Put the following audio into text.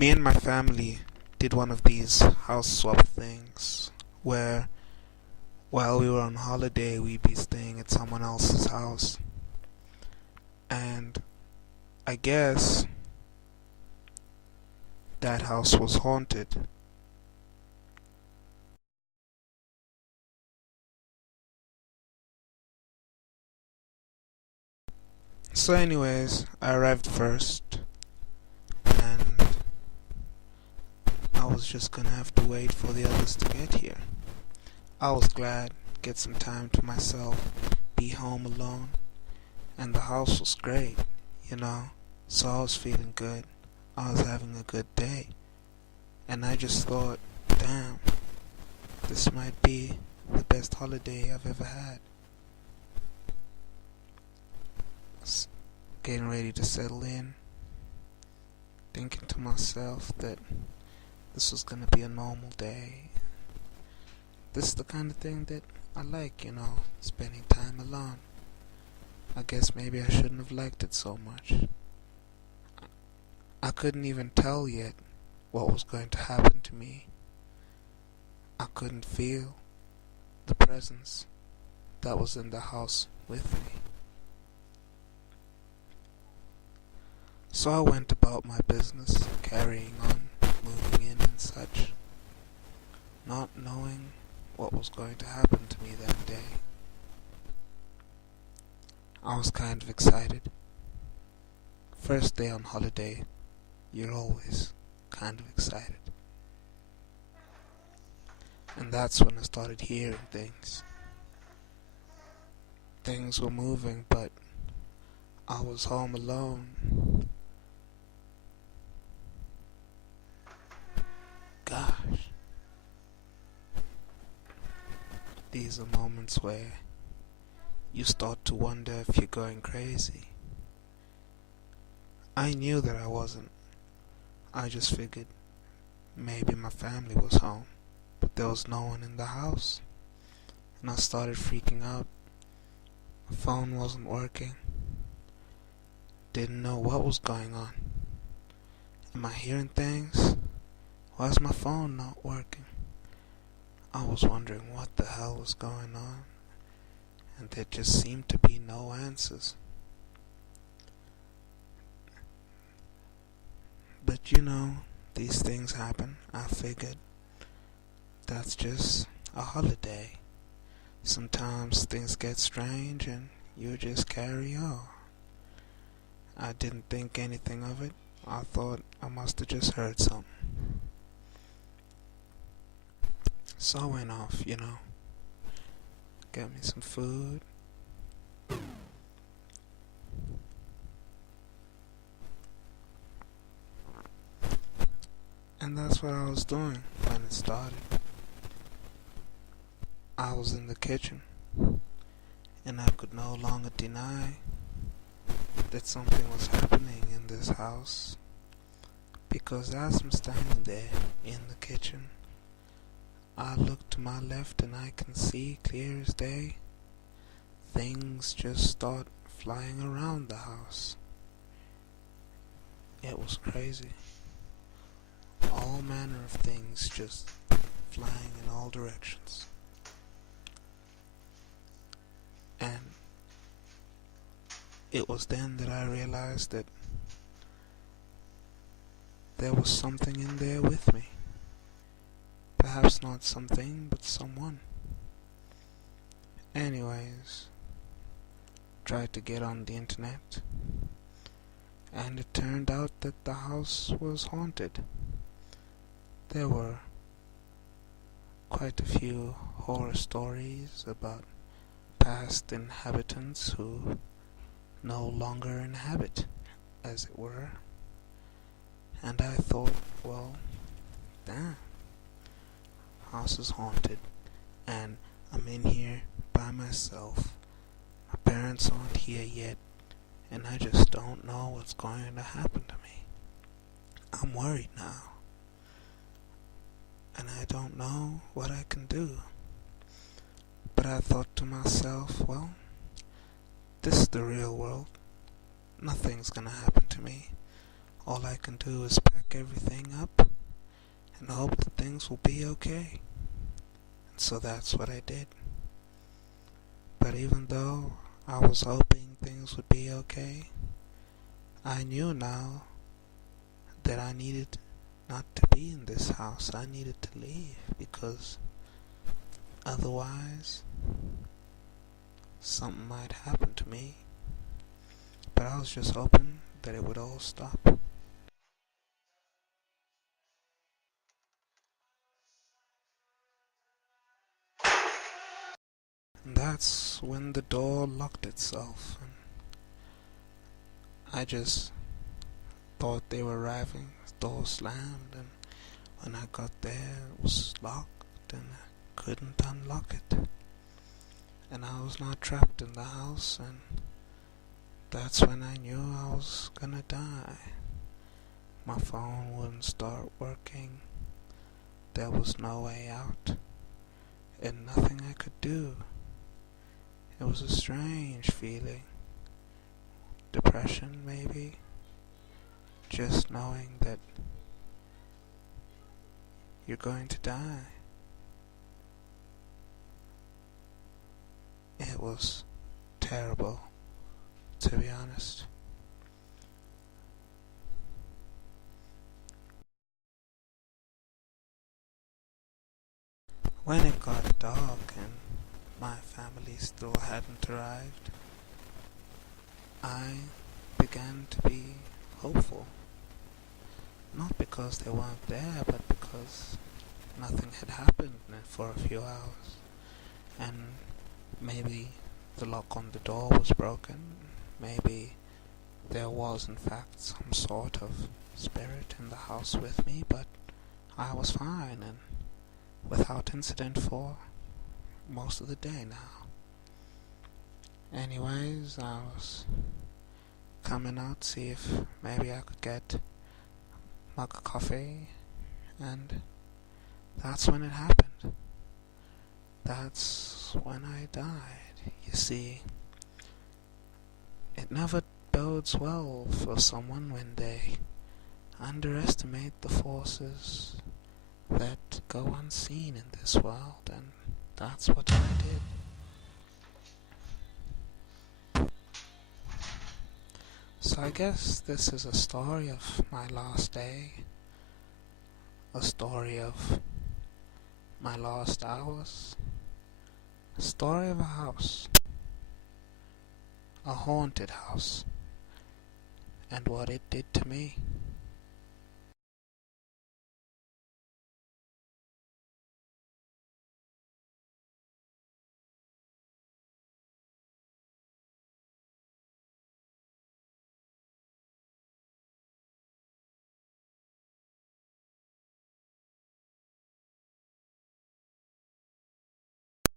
Me and my family did one of these house swap things where while we were on holiday we'd be staying at someone else's house. And I guess that house was haunted. So anyways, I arrived first and I was just gonna have to wait for the others to get here. I was glad, get some time to myself, be home alone, and the house was great, you know, so I was feeling good. I was having a good day, and I just thought, damn, this might be the best holiday I've ever had. Getting ready to settle in, thinking to myself that this was gonna be a normal day. This is the kind of thing that I like, you know, spending time alone. I guess maybe I shouldn't have liked it so much. I couldn't even tell yet what was going to happen to me. I couldn't feel the presence that was in the house with me. So I went about my business, carrying on, moving in and such, not knowing what was going to happen to me that day. I was kind of excited. First day on holiday, you're always kind of excited. And that's when I started hearing things. Things were moving, but I was home alone. Gosh. These are moments where you start to wonder if you're going crazy. I knew that I wasn't. I just figured maybe my family was home, but there was no one in the house. And I started freaking out. My phone wasn't working. Didn't know what was going on. Am I hearing things? Why is my phone not working? I was wondering what the hell was going on, and there just seemed to be no answers. But you know, these things happen. I figured that's just a holiday. Sometimes things get strange and you just carry on. I didn't think anything of it. I thought I must have just heard something. So I went off, you know, got me some food. And that's what I was doing when it started. I was in the kitchen, and I could no longer deny that something was happening in this house. Because as I'm standing there in the kitchen, I look to my left and I can see clear as day. Things just start flying around the house. It was crazy. All manner of things just flying in all directions. And it was then that I realized that there was something in there with me. Perhaps not something, but someone. Anyways, tried to get on the internet, and it turned out that the house was haunted. There were quite a few horror stories about past inhabitants who no longer inhabit, as it were. And I thought, well, damn, house is haunted, and I'm in here by myself. My parents aren't here yet, and I just don't know what's going to happen to me. I'm worried now, and I don't know what I can do. But I thought to myself, well, this is the real world. Nothing's gonna happen to me. all I can do is pack everything up and hope that things will be okay. And so that's what I did. But even though I was hoping things would be okay, I knew now that I needed not to be in this house. I needed to leave because otherwise something might happen to me. But I was just hoping that it would all stop. And that's when the door locked itself, and I just thought they were arriving. The door slammed, and when I got there, it was locked, and I couldn't unlock it. And I was not trapped in the house, and that's when I knew I was gonna die. My phone wouldn't start working. There was no way out, and nothing I could do. It was a strange feeling. Depression, maybe. Just knowing that you're going to die. It was terrible, to be honest. When it got dark and my family still hadn't arrived, I began to be hopeful. Not because they weren't there, but because nothing had happened for a few hours. And maybe the lock on the door was broken. Maybe there was in fact some sort of spirit in the house with me, but I was fine and without incident for most of the day now. Anyways, I was coming out to see if maybe I could get a mug of coffee, and that's when it happened. That's when I died. You see, it never bodes well for someone when they underestimate the forces that go unseen in this world, and that's what I did. So I guess this is a story of my last day, a story of my last hours, a story of a house, a haunted house, and what it did to me.